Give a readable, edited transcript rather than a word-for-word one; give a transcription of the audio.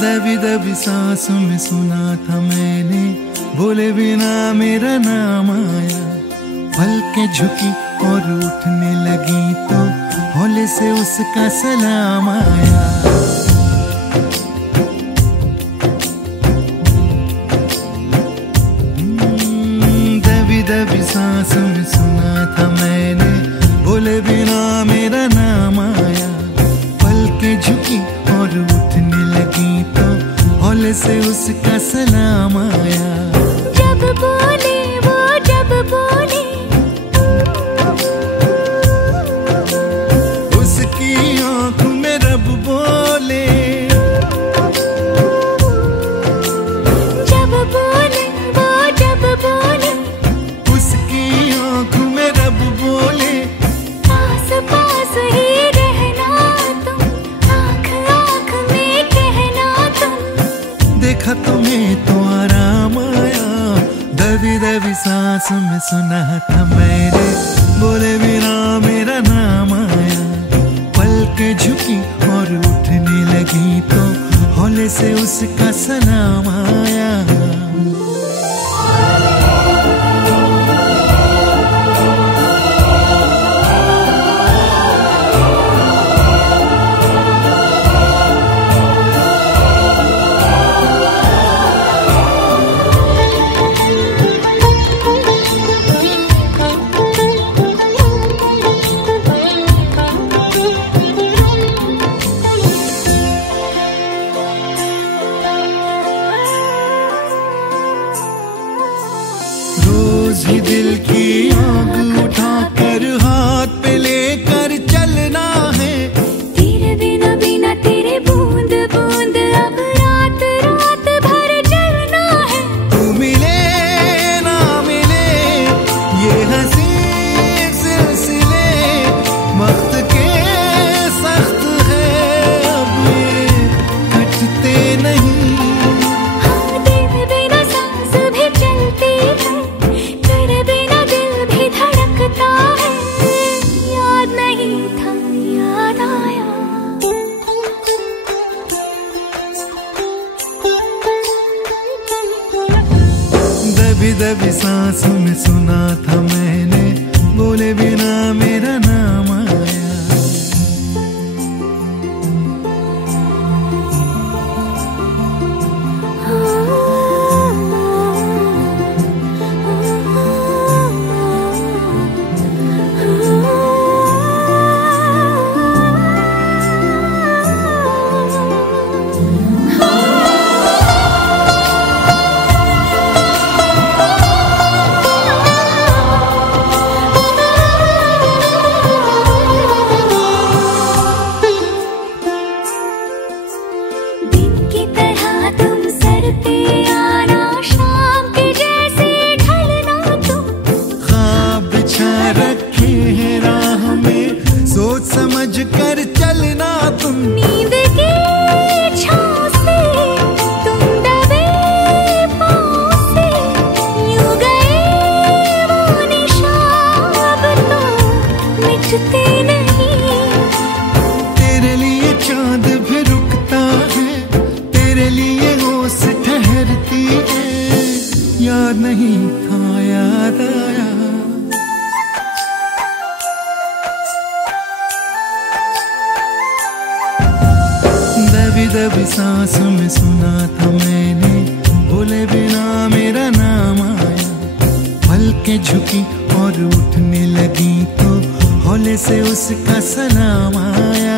दबी दबी सांसों में सुना था मैंने, बोले बिना मेरा नाम आया। पलकें झुकी और उठने लगी तो हौले से उसका सलाम आया। दबी दबी सांसों में सुना था मैंने, बोले बिना मेरा नाम आया। पलकें झुकी और उठने लगी तो हौले से उसका सलाम आया। जब बोले वो जब बोले, उसकी आंखों में रब बोले। जब बोले वो जब बोले, उसकी आंखों में रब बोले। पास पास ही रहना तुम, आँख आँख में कहना तुम। देखा तुम्हें तो आराम आया। दबी दबी सांस में सुना था मैंने, बोले बिना मेरा नाम आया। पलकें झुकी और उठने लगी तो हौले से उसका सलाम आया। रोज ही दिल की आग उठाकर हाथ पे लेकर चलना है। तेरे बिना बिना तेरे बूंद बूंद अब रात रात भर जलना है। तू मिले ना मिले ये हंसी सिलसिले वक्त के सख्त है, अब ये कटते नहीं। हाँ तेरे बिना सांस भी चलती है, तेरे बिना दिल भी धड़कता है। याद नहीं था याद आया। दबी दबी सांसों में सुना था मैंने, बोले बिना मेरा नाम आया। दिन की तरह तुम सर पे आना, शाम के जैसे ढलना तुम। ख्वाब बिछा रखे हैं राह में, सोच समझ कर चलना तुम। नींद की छाँव से तुम दबे पाँव से, यूं गए वो निशान अब तो मिटते नहीं। तेरे लिए चांद भी रुकता है, तेरे लिए ओस ठहरती है। याद नहीं था याद आया। दबी दबी सांसों में सुना था मैंने, बोले बिना मेरा नाम आया। पलकें झुकी और उठने लगी तो हौले से उसका सलाम आया।